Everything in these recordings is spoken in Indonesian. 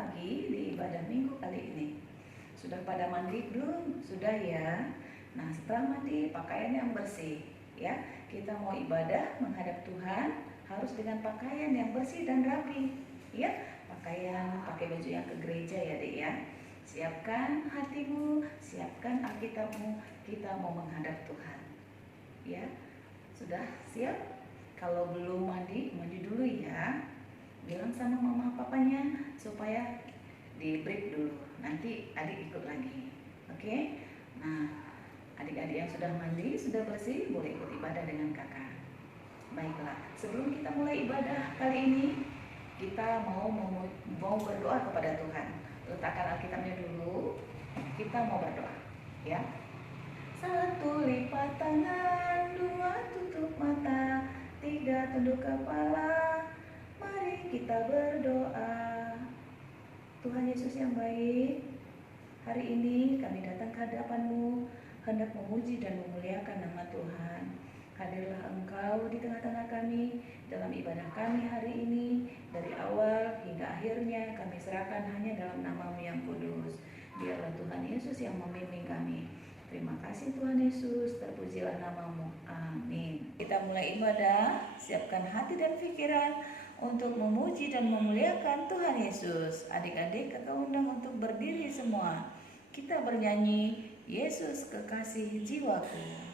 lagi di ibadah minggu kali ini. Sudah pada mandi belum? Sudah ya. Nah, setelah mandi pakaian yang bersih ya. Kita mau ibadah menghadap Tuhan harus dengan pakaian yang bersih dan rapi ya. Pakai baju yang ke gereja ya Dek ya. Siapkan hatimu, siapkan Alkitabmu, kita mau menghadap Tuhan ya. Sudah siap? Kalau belum mandi dulu ya. Bilang sama mama papanya supaya di break dulu. Nanti adik ikut lagi. Oke? Nah, adik-adik yang sudah mandi, sudah bersih, boleh ikut ibadah dengan kakak. Baiklah, sebelum kita mulai ibadah kali ini, kita mau berdoa kepada Tuhan. Letakkan Alkitabnya dulu. Kita mau berdoa, ya. 1 lipat tangan, 2 tutup mata, 3 tunduk kepala. Mari kita berdoa. Tuhan Yesus yang baik, hari ini kami datang ke hadapan-Mu, hendak memuji dan memuliakan nama Tuhan. Hadirlah Engkau di tengah-tengah kami dalam ibadah kami hari ini. Dari awal hingga akhirnya kami serahkan hanya dalam nama-Mu yang kudus. Biarlah Tuhan Yesus yang membimbing kami. Terima kasih Tuhan Yesus, terpujilah nama-Mu. Amin. Kita mulai ibadah, siapkan hati dan pikiran untuk memuji dan memuliakan Tuhan Yesus. Adik-adik kakak undang untuk berdiri semua. Kita bernyanyi, Yesus kekasih jiwaku.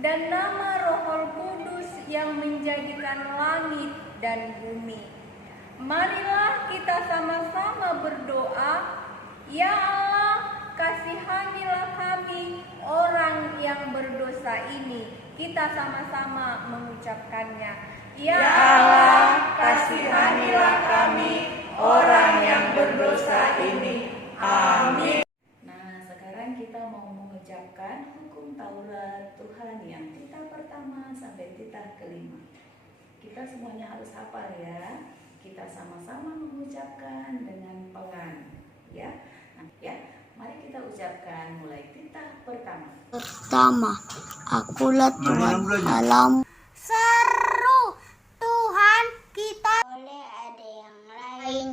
Dan nama Roh Kudus yang menjadikan langit dan bumi. Marilah kita sama-sama berdoa. Ya Allah, kasihanilah kami orang yang berdosa ini. Kita sama-sama mengucapkannya. Ya Allah, kasihanilah kami orang yang berdosa ini. Amin. Nah, sekarang kita mau mengucapkan hukum Taurat Tuhan yang titah pertama sampai titah kelima. Kita semuanya harus hafal ya. Kita sama-sama mengucapkan dengan pelan, ya. Nah, ya, mari kita ucapkan mulai titah pertama. Akulah Tuhan alam. Seru Tuhan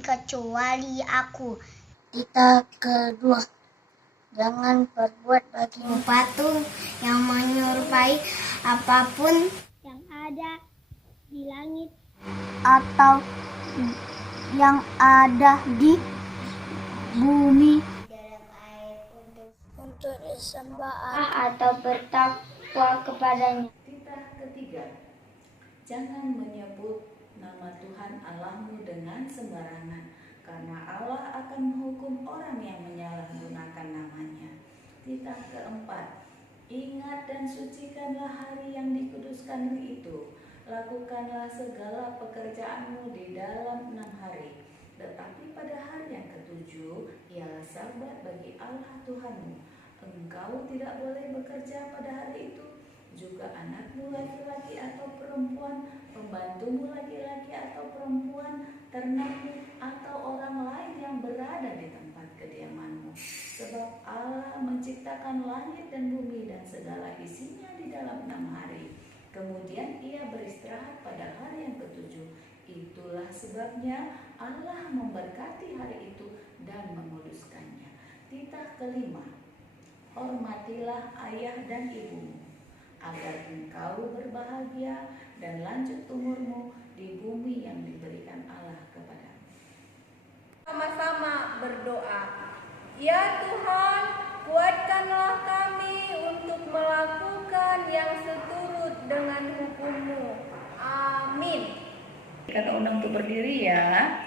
kecuali aku. Titah kedua, jangan berbuat bagimu patung yang menyerupai apapun yang ada di langit atau yang ada di bumi. Dalam air untuk disembah atau bertakwa kepadanya. Titah ketiga, jangan menyebut nama Tuhan Allahmu dengan sembarangan, karena Allah akan menghukum orang yang menyalahgunakan namanya. Titah keempat, ingat dan sucikanlah hari yang dikuduskan itu. Lakukanlah segala pekerjaanmu di dalam 6 hari. Tetapi pada hari yang ketujuh, ialah Sabat bagi Allah Tuhanmu. Engkau tidak boleh bekerja pada hari itu. Juga anakmu laki-laki atau perempuan, pembantumu laki-laki atau perempuan, ternakmu atau orang lain yang berada di tempat kediamanmu. Sebab Allah menciptakan langit dan bumi dan segala isinya di dalam 6 hari. Kemudian ia beristirahat pada hari yang ketujuh. Itulah sebabnya Allah memberkati hari itu dan menguduskannya. Titah kelima, hormatilah ayah dan ibumu, agar engkau berbahagia dan lanjut umurmu di bumi yang diberikan Allah kepadamu. Sama-sama berdoa. Ya Tuhan, kuatkanlah kami untuk melakukan yang seturut dengan hukum-Mu. Amin. Kata undang untuk berdiri ya.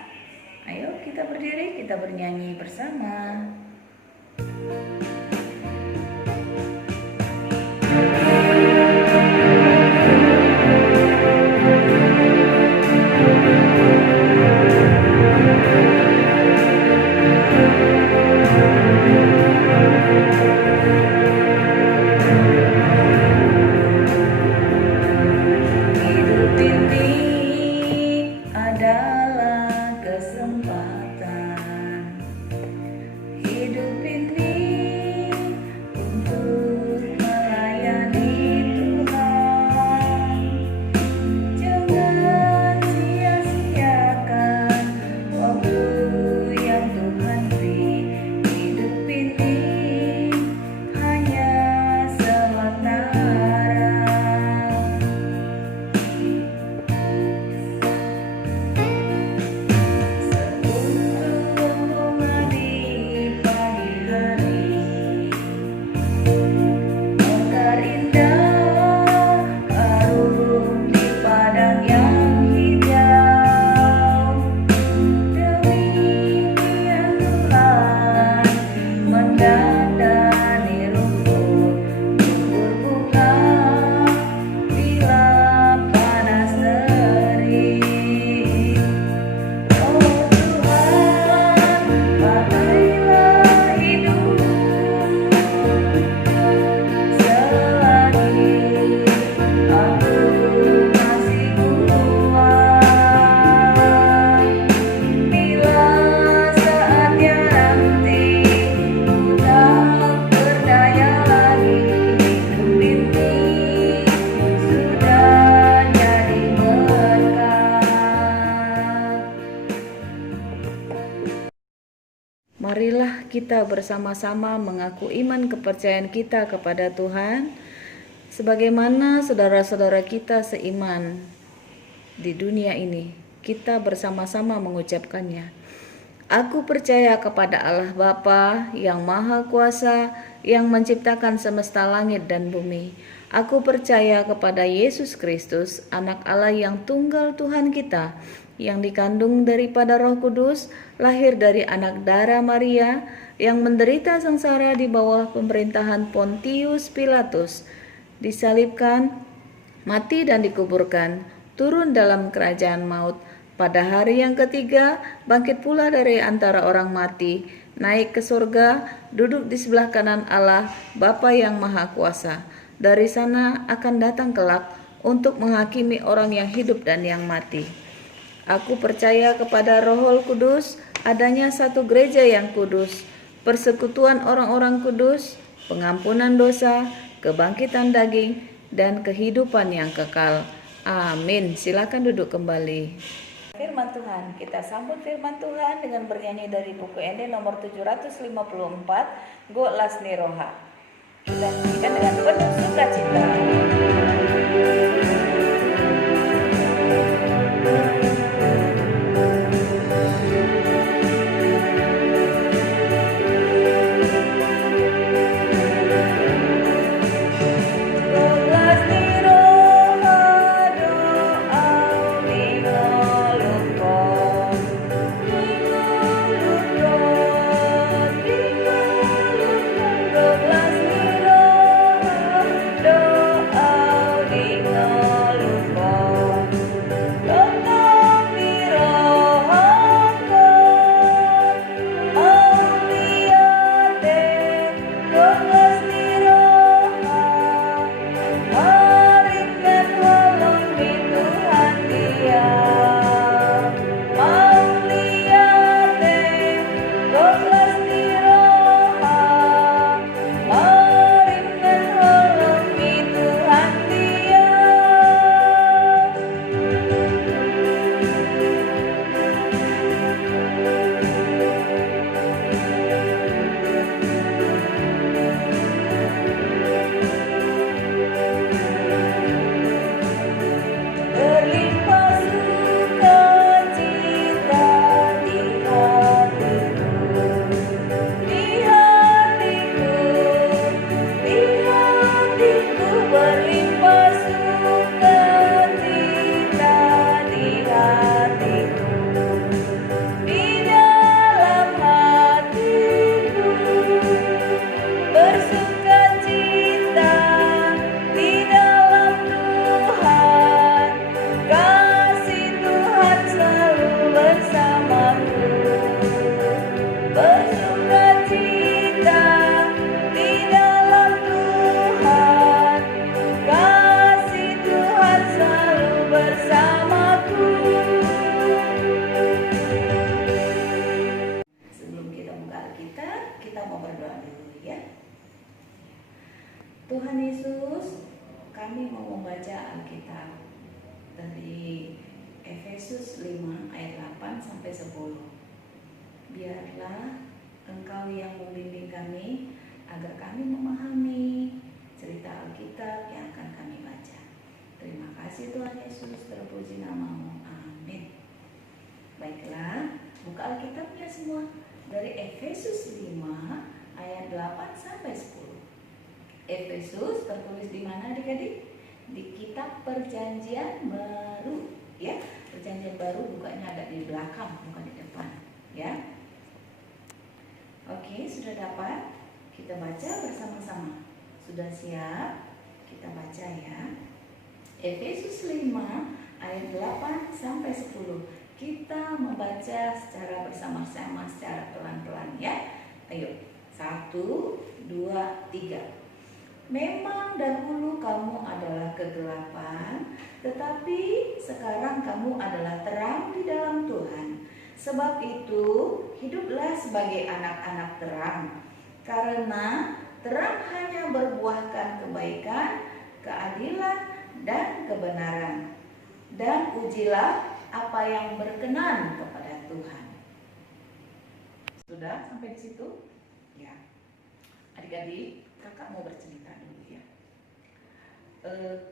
Ayo kita berdiri, kita bernyanyi bersama. Marilah kita bersama-sama mengaku iman kepercayaan kita kepada Tuhan, sebagaimana saudara-saudara kita seiman di dunia ini. Kita bersama-sama mengucapkannya. Aku percaya kepada Allah Bapa yang Maha Kuasa, yang menciptakan semesta langit dan bumi. Aku percaya kepada Yesus Kristus, Anak Allah yang tunggal Tuhan kita, yang dikandung daripada Roh Kudus, lahir dari anak darah Maria, yang menderita sengsara di bawah pemerintahan Pontius Pilatus, disalibkan, mati dan dikuburkan, turun dalam kerajaan maut, pada hari yang ketiga bangkit pula dari antara orang mati, naik ke surga, duduk di sebelah kanan Allah, Bapa yang Maha Kuasa. Dari sana akan datang kelak untuk menghakimi orang yang hidup dan yang mati. Aku percaya kepada Roh Kudus, adanya satu gereja yang kudus, persekutuan orang-orang kudus, pengampunan dosa, kebangkitan daging, dan kehidupan yang kekal. Amin. Silakan duduk kembali. Firman firman Tuhan. Kita sambut firman Tuhan dengan bernyanyi dari buku ND nomor 754, Go Lasni Roha. Kita nyanyikan dengan penuh sukacita. Tuhan Yesus, kami mau membaca Alkitab dari Efesus 5 ayat 8 sampai 10. Biarlah Engkau yang membimbing kami agar kami memahami cerita Alkitab yang akan kami baca. Terima kasih Tuhan Yesus, terpuji namamu. Amin. Baiklah, buka Alkitabnya semua dari Efesus 5 ayat 8 sampai 10. Efesus tertulis di mana adik-adik? Di kitab Perjanjian Baru, ya. Perjanjian Baru bukanya ada di belakang, bukan di depan, ya. Oke, sudah dapat? Kita baca bersama-sama. Sudah siap? Kita baca ya. Efesus 5 ayat 8 sampai 10. Kita membaca secara bersama-sama, secara pelan-pelan ya. Ayo, 1, 2, 3. Memang dahulu kamu adalah kegelapan, tetapi sekarang kamu adalah terang di dalam Tuhan. Sebab itu, hiduplah sebagai anak-anak terang. Karena terang hanya berbuahkan kebaikan, keadilan, dan kebenaran. Dan ujilah apa yang berkenan kepada Tuhan. Sudah sampai di situ? Ya. Adik-adik, kakak mau bercerita dulu ya.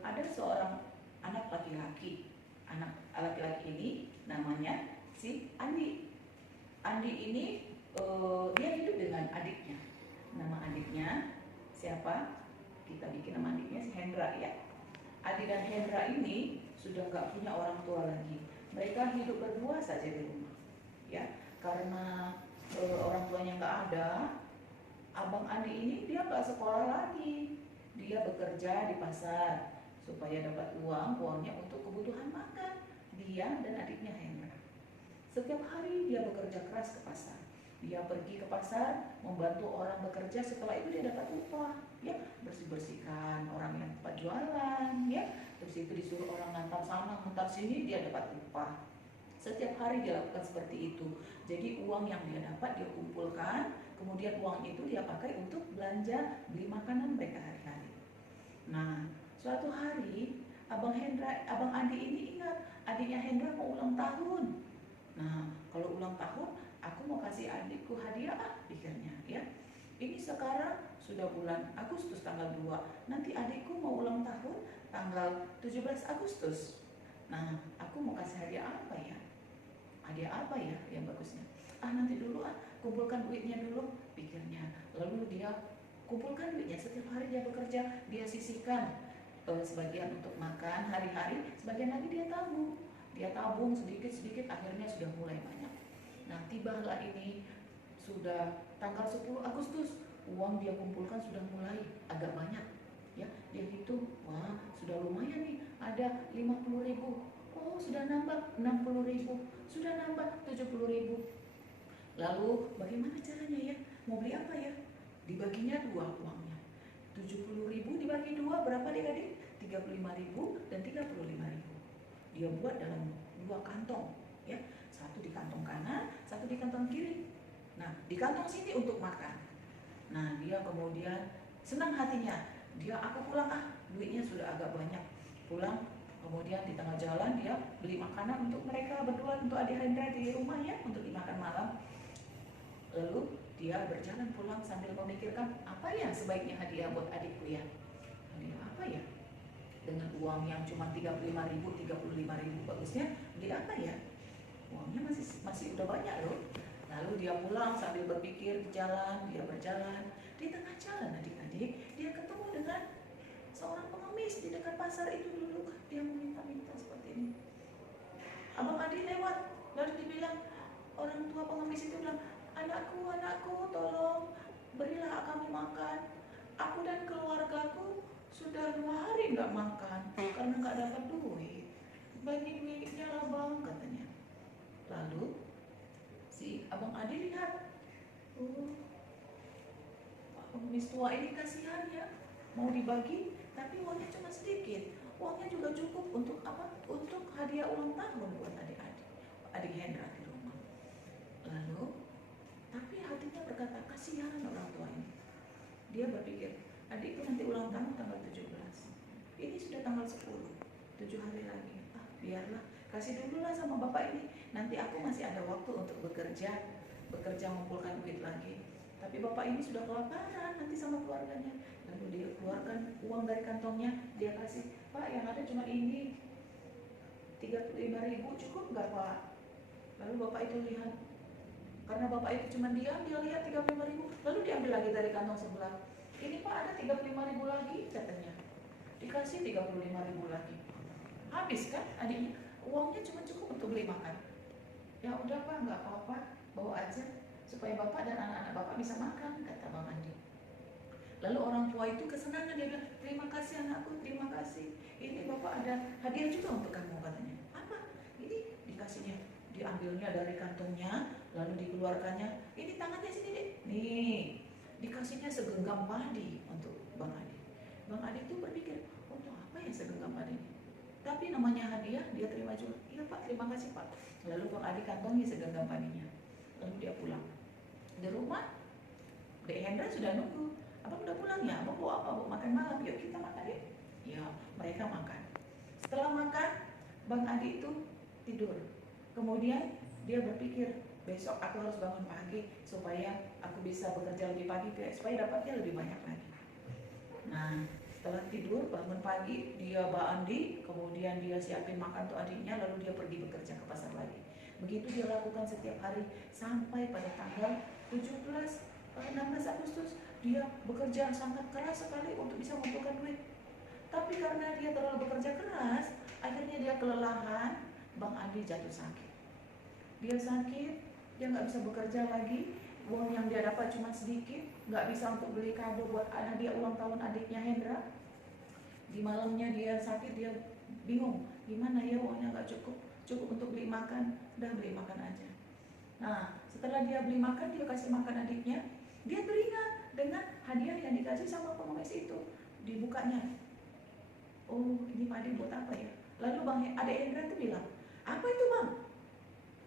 Ada seorang anak laki-laki. Anak laki-laki ini namanya si Andi. Andi ini dia hidup dengan adiknya. Nama adiknya siapa? Kita bikin nama adiknya si Hendra ya. Adi dan Hendra ini sudah nggak punya orang tua lagi. Mereka hidup berdua saja di rumah. Ya, karena orang tuanya nggak ada. Abang Andi ini dia nggak sekolah lagi, dia bekerja di pasar supaya dapat uangnya untuk kebutuhan makan dia dan adiknya Hendra. Setiap hari dia bekerja keras ke pasar. Dia pergi ke pasar membantu orang bekerja, setelah itu dia dapat upah, ya bersih-bersihkan orang yang tempat jualan, ya terus itu disuruh orang ngantar sana, ngantar sini, dia dapat upah. Setiap hari dia lakukan seperti itu. Jadi uang yang dia dapat dia kumpulkan. Kemudian uang itu dia pakai untuk belanja, beli makanan mereka hari-hari. Nah, suatu hari Abang Andi ini ingat adiknya Hendra mau ulang tahun. Nah, kalau ulang tahun, aku mau kasih adikku hadiah pikirnya ya. Ini sekarang sudah bulan Agustus tanggal 2. Nanti adikku mau ulang tahun tanggal 17 Agustus. Nah, aku mau kasih hadiah apa ya? Hadiah apa ya yang bagusnya? Nanti dulu kumpulkan duitnya dulu, pikirnya. Lalu dia kumpulkan duitnya, setiap hari dia bekerja, dia sisihkan sebagian untuk makan hari-hari, sebagian lagi dia tabung. Dia tabung sedikit-sedikit, akhirnya sudah mulai banyak. Nah, tibalah ini sudah tanggal 10 Agustus, uang dia kumpulkan sudah mulai agak banyak. Ya, dia hitung, wah sudah lumayan nih, ada 50.000. Oh, sudah nambah 60.000, sudah nambah 70.000. Lalu bagaimana caranya ya? Mau beli apa ya? Dibaginya 2 uangnya. 70.000 dibagi 2 berapa adik-adik? 35.000 dan 35.000. Dia buat dalam 2 kantong ya, satu di kantong kanan, satu di kantong kiri. Nah, di kantong sini untuk makan. Nah, dia kemudian senang hatinya. Aku pulang duitnya sudah agak banyak. Pulang, kemudian di tengah jalan dia beli makanan untuk mereka berdua, untuk adik Hendra di rumah ya, untuk dimakan malam. Lalu dia berjalan pulang sambil memikirkan, apa ya sebaiknya hadiah buat adikku ya? Hadiah apa ya? Dengan uang yang cuma 35.000, 35.000, bagusnya beli apa ya? Uangnya masih udah banyak loh. Lalu dia pulang sambil berpikir di jalan, dia berjalan. Di tengah jalan adik-adik, dia ketemu dengan seorang pengemis di dekat pasar itu dulu. Dia meminta-minta seperti ini. Abang Adi lewat, lalu dibilang, orang tua pengemis itu bilang, anakku, tolong berilah kami makan. Aku dan keluargaku sudah 2 hari nggak makan karena nggak dapat duit. Bagi duitnya lah bang, katanya. Lalu si abang Adi lihat, Pak pengemis tua ini kasihan ya, mau dibagi tapi uangnya cuma sedikit. Uangnya juga cukup untuk apa? Untuk hadiah ulang tahun buat adik Hendra di rumah. Lalu tapi hatinya berkata, kasihan orang tua ini. Dia berpikir, adikku nanti ulang tahun tanggal 17. Ini sudah tanggal 10, 7 hari lagi. Biarlah, kasih dulu lah sama bapak ini. Nanti aku masih ada waktu untuk bekerja mengumpulkan duit lagi. Tapi bapak ini sudah kelaparan nanti sama keluarganya. Lalu dia keluarkan uang dari kantongnya, dia kasih, Pak yang ada cuma ini, 35.000 cukup nggak Pak? Lalu bapak itu lihat, karena bapak itu cuma dia lihat 35.000, lalu diambil lagi dari kantong sebelah. Ini Pak ada 35.000 lagi katanya. Dikasih 35.000 lagi. Habis kan adiknya, uangnya cuma cukup untuk beli makan. Ya udah Pak, nggak apa-apa, bawa aja supaya bapak dan anak-anak bapak bisa makan, kata Bang Andi. Lalu orang tua itu kesenangan, dia bilang, terima kasih anakku, terima kasih. Ini bapak ada hadiah juga untuk kamu, katanya. Apa? Ini dikasihnya, diambilnya dari kantongnya, lalu dikeluarkannya. Ini tangannya sini deh. Nih, dikasihnya segenggam padi untuk Bang Adi. Bang Adi itu berpikir, untuk apa ya segenggam padi? Tapi namanya hadiah, dia terima juga. Iya Pak, terima kasih Pak. Lalu Bang Adi kantongi segenggam padinya. Lalu dia pulang. Di rumah, Dek Hendra sudah nunggu. Abang udah pulang ya? Abang bawa apa? Bawa makan malam. Yuk kita makan yuk. Ya, mereka makan. Setelah makan, Bang Adi itu tidur. Kemudian dia berpikir, besok aku harus bangun pagi supaya aku bisa bekerja lebih pagi, supaya dapatnya lebih banyak lagi. Nah, setelah tidur, bangun pagi, dia Andi, kemudian dia siapin makan untuk adiknya, lalu dia pergi bekerja ke pasar lagi. Begitu dia lakukan setiap hari sampai pada tanggal 16 Agustus, dia bekerja sangat keras sekali untuk bisa mengumpulkan duit. Tapi karena dia terlalu bekerja keras, akhirnya dia kelelahan, Bang Andi jatuh sakit. Dia sakit, dia nggak bisa bekerja lagi, uang yang dia dapat cuma sedikit, nggak bisa untuk beli kado buat hadiah ulang tahun adiknya Hendra. Di malamnya dia sakit, dia bingung, gimana ya uangnya nggak cukup untuk beli makan, udah beli makan aja. Nah, setelah dia beli makan, dia kasih makan adiknya, dia teringat dengan hadiah yang dikasih sama pengemis itu. Dibukanya, oh ini padi buat apa ya? Lalu adik Hendra itu bilang, apa itu Bang?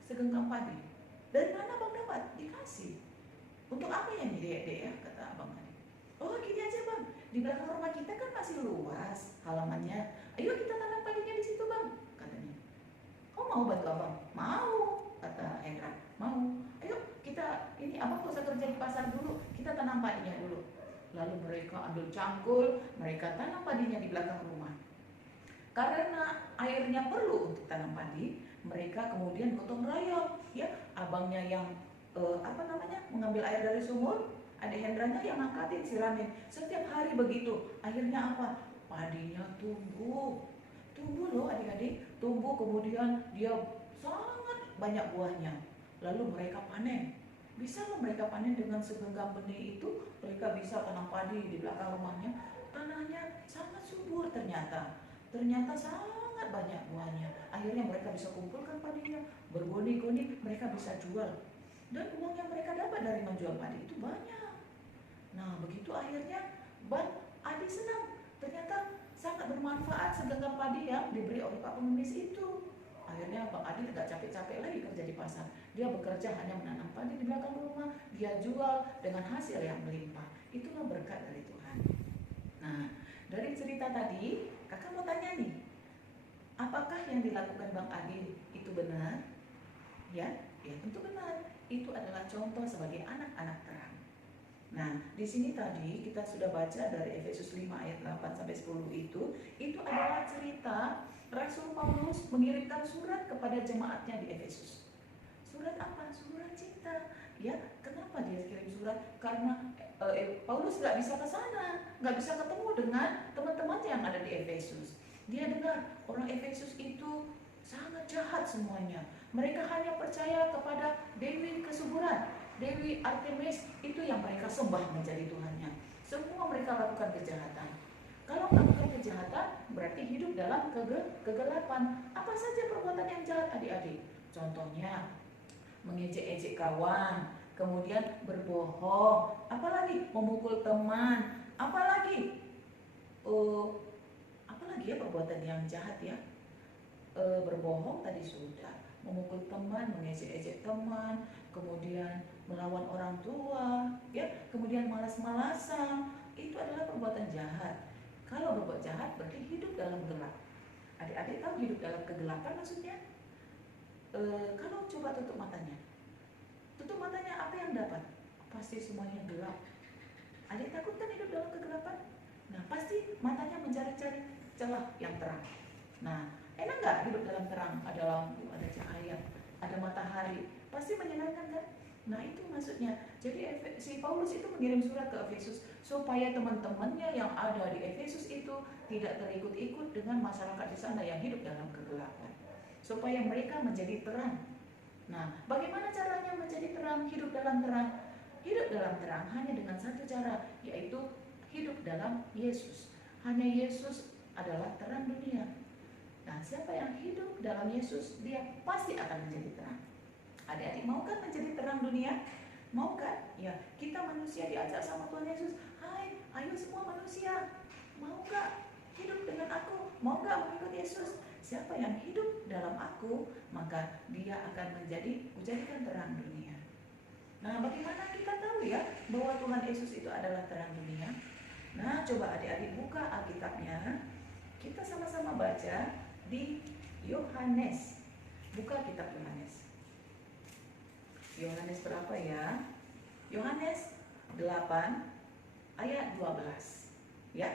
Segenggam padi. Dari mana Bang dapat? Dikasih. Untuk apa ya nih dek ya, kata Abang Adi. Oh gini aja Bang, di belakang rumah kita kan masih luas halamannya. Ayo kita tanam padinya di situ Bang, katanya. Oh mau bantu Abang? Mau, kata ini abang gak usah kerja di pasar dulu, kita tanam padinya dulu. Lalu mereka ambil cangkul, mereka tanam padinya di belakang rumah. Karena airnya perlu untuk tanam padi, mereka kemudian gotong royong, ya. Abangnya yang mengambil air dari sumur, adik Hendranya yang ngangkatin, siramin. Setiap hari begitu. Akhirnya apa? Padinya tumbuh loh adik-adik, tumbuh, kemudian dia sangat banyak buahnya. Lalu mereka panen. Bisa loh mereka panen dengan segenggam benih itu, mereka bisa tanam padi di belakang rumahnya. Tanahnya sangat subur ternyata sangat banyak buahnya. Akhirnya mereka bisa kumpulkan padinya, bergoni-goni, mereka bisa jual. Dan uang yang mereka dapat dari menjual padi itu banyak. Nah, begitu akhirnya Bang Adi senang. Ternyata sangat bermanfaat segenggam padi yang diberi oleh Pak Pengemis itu. Akhirnya Bang Adi tidak capek-capek lagi kerja di pasar. Dia bekerja hanya menanam padi di belakang rumah, dia jual dengan hasil yang melimpah. Itulah berkat dari Tuhan. Nah, dari cerita tadi, kakak mau tanya nih, apakah yang dilakukan Bang Adi itu benar? Ya tentu benar. Itu adalah contoh sebagai anak-anak terang. Nah, di sini tadi kita sudah baca dari Efesus 5 ayat 8 sampai 10 itu adalah cerita Rasul Paulus mengirimkan surat kepada jemaatnya di Efesus. Surat apa? Surat cinta. Ya, kenapa dia kirim surat? Karena Paulus nggak bisa ke sana, nggak bisa ketemu dengan teman-temannya yang ada di Efesus. Dia dengar orang Efesus itu sangat jahat semuanya. Mereka hanya percaya kepada dewi kesuburan, Dewi Artemis, itu yang mereka sembah menjadi Tuhannya. Semua mereka lakukan kejahatan. Kalau melakukan kejahatan berarti hidup dalam kegelapan. Apa saja perbuatan yang jahat adik-adik? Contohnya mengejek-ejek kawan, kemudian berbohong, apalagi memukul teman, apalagi ya perbuatan yang jahat ya. Berbohong tadi sudah, memukul teman, mengejek-ejek teman, kemudian melawan orang tua, ya, kemudian malas-malasan, itu adalah perbuatan jahat. Kalau berbuat jahat berarti hidup dalam gelap. Adik-adik tahu hidup dalam kegelapan maksudnya? Kalau coba tutup matanya apa yang dapat? Pasti semuanya gelap. Adik takut kan hidup dalam kegelapan? Nah, pasti matanya mencari-cari celah yang terang. Nah, enak nggak hidup dalam terang? Ada lampu, ada cahaya, ada matahari, pasti menyenangkan kan? Nah, itu maksudnya. Jadi si Paulus itu mengirim surat ke Efesus supaya teman-temannya yang ada di Efesus itu tidak terikut-ikut dengan masyarakat di sana yang hidup dalam kegelapan, supaya mereka menjadi terang. Nah, bagaimana caranya menjadi terang, hidup dalam terang? Hidup dalam terang hanya dengan satu cara, yaitu hidup dalam Yesus. Hanya Yesus adalah terang dunia. Nah, siapa yang hidup dalam Yesus, dia pasti akan menjadi terang. Adik-adik mau kan menjadi terang dunia? Mau kan? Ya, kita manusia diajak sama Tuhan Yesus. Hai, ayo semua manusia, mau gak hidup dengan aku? Mau gak mengikut Yesus? Siapa yang hidup dalam aku, maka dia akan menjadikan terang dunia. Nah, bagaimana kita tahu ya bahwa Tuhan Yesus itu adalah terang dunia? Nah, coba adik-adik buka Alkitabnya. Kita sama-sama baca di Yohanes. Buka kitab Yohanes. Yohanes berapa ya? Yohanes 8 ayat 12. Ya.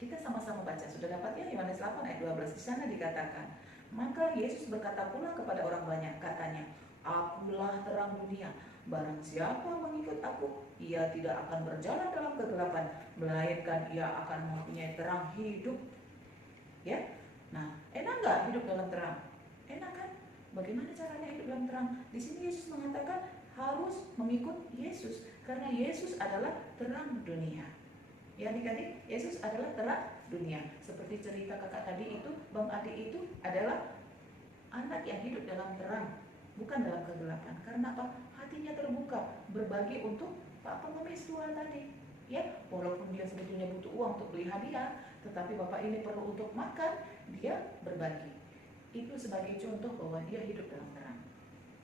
Kita sama-sama baca. Sudah dapat ya Yohanes 8 ayat 12. Di sana dikatakan, maka Yesus berkata pula kepada orang banyak, katanya, akulah terang dunia. Barang siapa mengikut aku, ia tidak akan berjalan dalam kegelapan, melainkan ia akan mempunyai terang hidup. Ya. Nah, enak nggak hidup dalam terang? Enak kan? Bagaimana caranya hidup dalam terang? Di sini Yesus mengatakan harus mengikut Yesus, karena Yesus adalah terang dunia. Ya adik-adik, Yesus adalah terang dunia. Seperti cerita kakak tadi itu, Bang Adi itu adalah anak yang hidup dalam terang, bukan dalam kegelapan. Karena apa? Hatinya terbuka, berbagi untuk Pak Pengemis tua tadi. Ya, walaupun dia sebetulnya butuh uang untuk beli hadiah, tetapi Bapak ini perlu untuk makan, dia berbagi. Itu sebagai contoh bahwa dia hidup dalam terang.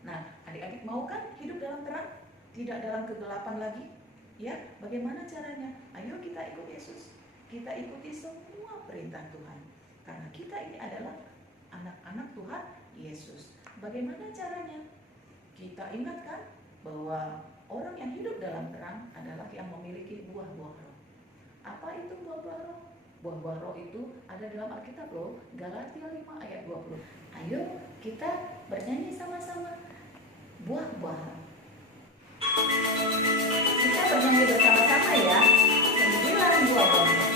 Nah, adik-adik mau kan hidup dalam terang? Tidak dalam kegelapan lagi? Ya, bagaimana caranya? Ayo kita ikut Yesus. Kita ikuti semua perintah Tuhan. Karena kita ini adalah anak-anak Tuhan Yesus. Bagaimana caranya? Kita ingatkan bahwa orang yang hidup dalam terang adalah yang memiliki buah-buah roh. Apa itu buah-buah roh? Buah-buah roh itu ada dalam Alkitab loh, Galatia 5 ayat 20. Ayo kita bernyanyi sama-sama, buah-buah roh. Kita bernyanyi bersama-sama ya, 9 buah-buah roh.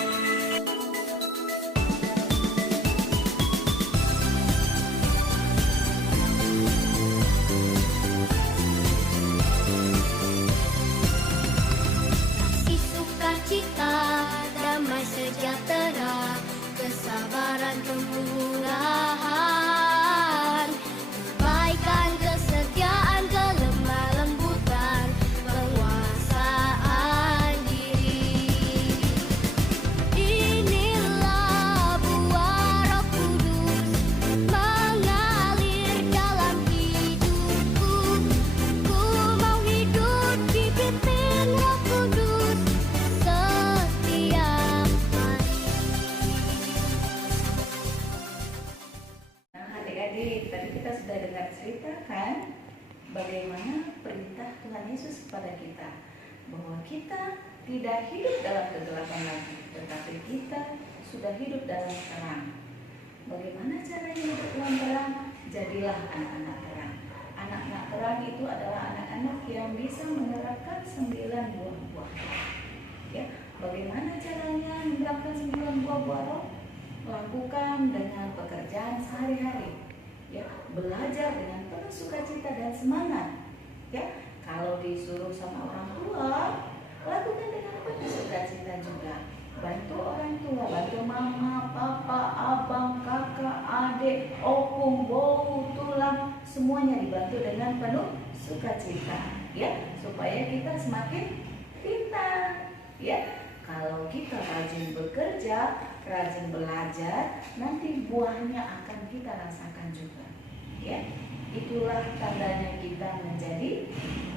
Kasih sukacita, damai sejahtera, kesabaran kemurahan, kebaikan, kesetiaan, kelemah lembutan, penguasaan diri. Inilah buah Roh Kudus mengalir dalam hidupku. Ku mau hidup dipimpin Roh Kudus setiap hari. Nah adik-adik, tadi kita sudah dengar cerita kan bagaimana perintah Tuhan Yesus kepada kita, bahwa kita tidak hidup dalam kegelapan lagi, tetapi kita sudah hidup dalam terang. Bagaimana caranya hidup dalam terang? Jadilah anak-anak terang. Anak-anak terang itu adalah anak-anak yang bisa menerapkan 9 buah-buah roh. Ya, bagaimana caranya menerapkan 9 buah-buah roh? Lakukan dengan pekerjaan sehari-hari. Ya, belajar dengan penuh sukacita dan semangat. Ya, kalau disuruh sama orang tua, lakukan dengan penuh sukacita juga. Bantu orang tua, bantu mama, papa, abang, kakak, adik, opung, bau, tulang, semuanya dibantu dengan penuh sukacita, ya, supaya kita semakin pintar, ya. Kalau kita rajin bekerja, rajin belajar, nanti buahnya akan kita rasakan juga, ya. Itulah tandanya kita menjadi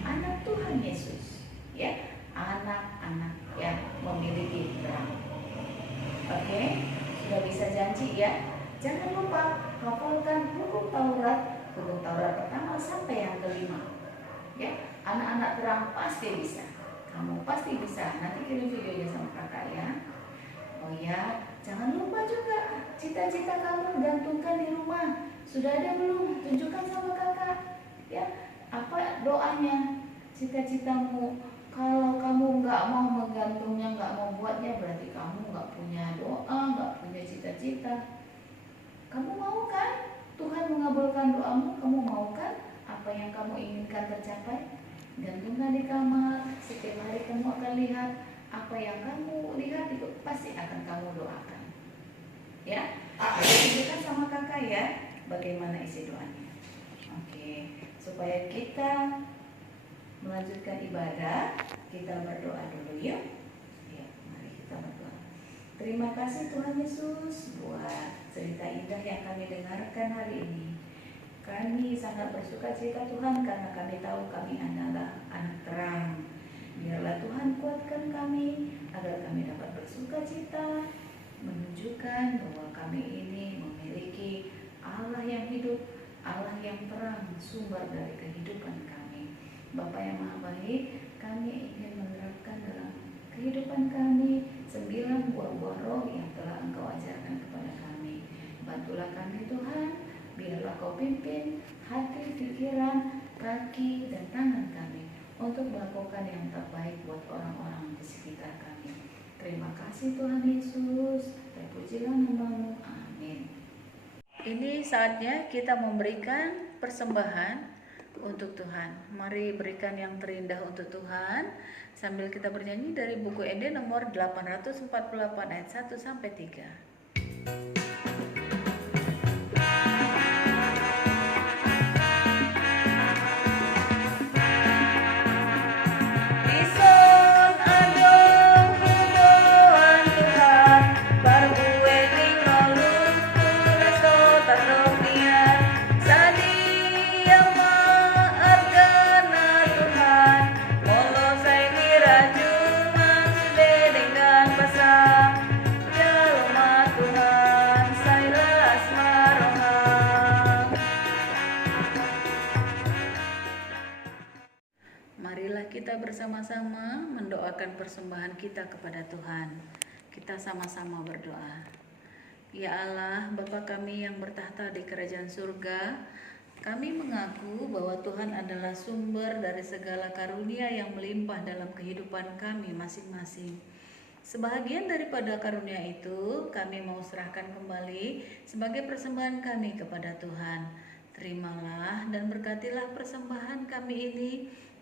anak Tuhan Yesus, ya, anak-anak yang memiliki terang. Oke, sudah bisa janji ya. Jangan lupa hafalkan hukum Taurat pertama sampai yang kelima. Ya, anak-anak terang pasti bisa. Kamu pasti bisa. Nanti kirim videonya sama kakak ya. Oh ya, jangan lupa juga cita-cita kamu gantungkan di rumah. Sudah ada belum? Tunjukkan sama kakak. Ya, apa doanya? Cita-citamu. Kalau kamu nggak mau menggantungnya, nggak mau buatnya, berarti kamu nggak punya doa, nggak punya cita-cita. Kamu mau kan Tuhan mengabulkan doamu? Kamu mau kan apa yang kamu inginkan tercapai? Gantungkan di kamar. Setiap hari kamu akan lihat apa yang kamu lihat itu pasti akan kamu doakan. Ya, tunjukkan sama kakak ya bagaimana isi doanya. Oke, supaya kita melanjutkan ibadah, kita berdoa dulu yuk. Ya, mari kita berdoa. Terima kasih Tuhan Yesus buat cerita indah yang kami dengarkan hari ini. Kami sangat bersuka cita Tuhan karena kami tahu kami adalah anak terang. Biarlah Tuhan kuatkan kami agar kami dapat bersuka cita, menunjukkan bahwa kami ini memiliki Allah yang hidup, Allah yang terang, sumber dari kehidupan kami. Bapa yang Maha Baik, kami ingin menerapkan dalam kehidupan kami 9 buah-buah roh yang telah Engkau ajarkan kepada kami. Bantulah kami Tuhan, biarlah Kau pimpin hati, pikiran, kaki, dan tangan kami untuk melakukan yang terbaik buat orang-orang di sekitar kami. Terima kasih Tuhan Yesus, terpujilah nama-Mu, amin. Ini saatnya kita memberikan persembahan untuk Tuhan. Mari berikan yang terindah untuk Tuhan sambil kita bernyanyi dari buku ED nomor 848 ayat 1 sampai 3. Tuhan kita bersama-sama mendoakan persembahan kita kepada Tuhan. Kita sama-sama berdoa. Ya Allah, Bapa kami yang bertahta di kerajaan surga, kami mengaku bahwa Tuhan adalah sumber dari segala karunia yang melimpah dalam kehidupan kami masing-masing. Sebahagian daripada karunia itu kami mau serahkan kembali sebagai persembahan kami kepada Tuhan. Terimalah dan berkatilah persembahan kami ini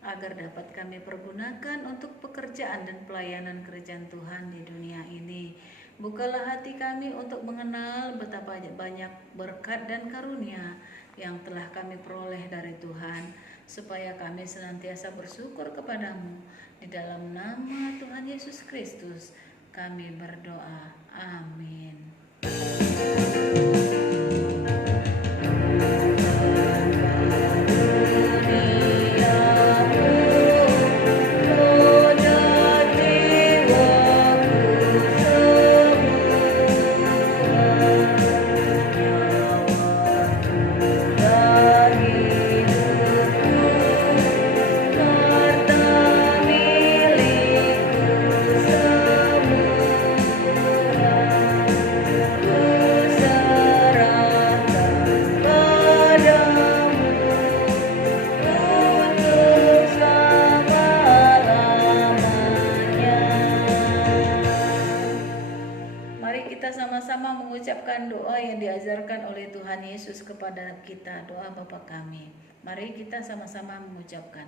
agar dapat kami pergunakan untuk pekerjaan dan pelayanan kerajaan Tuhan di dunia ini. Bukalah hati kami untuk mengenal betapa banyak berkat dan karunia yang telah kami peroleh dari Tuhan, supaya kami senantiasa bersyukur kepadamu. Di dalam nama Tuhan Yesus Kristus kami berdoa. Amin. Sama-sama mengucapkan doa yang diajarkan oleh Tuhan Yesus kepada kita, doa Bapa kami. Mari kita sama-sama mengucapkan.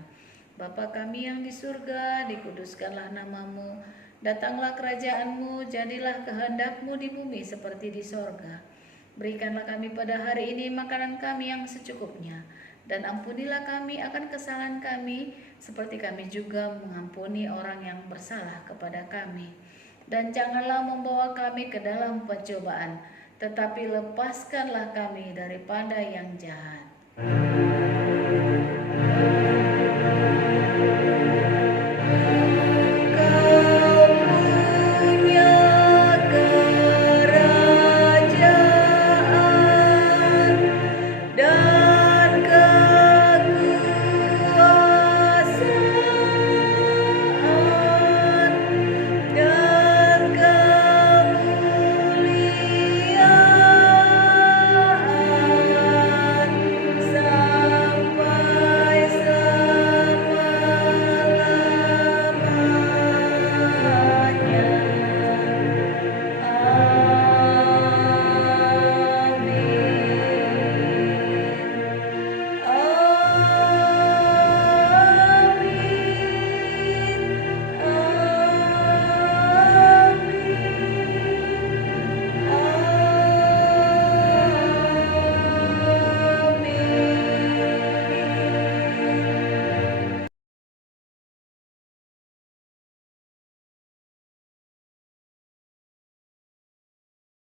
Bapa kami yang di surga, dikuduskanlah namamu, datanglah kerajaanmu, jadilah kehendakmu di bumi seperti di sorga. Berikanlah kami pada hari ini makanan kami yang secukupnya, dan ampunilah kami akan kesalahan kami, seperti kami juga mengampuni orang yang bersalah kepada kami. Dan janganlah membawa kami ke dalam pencobaan, tetapi lepaskanlah kami daripada yang jahat.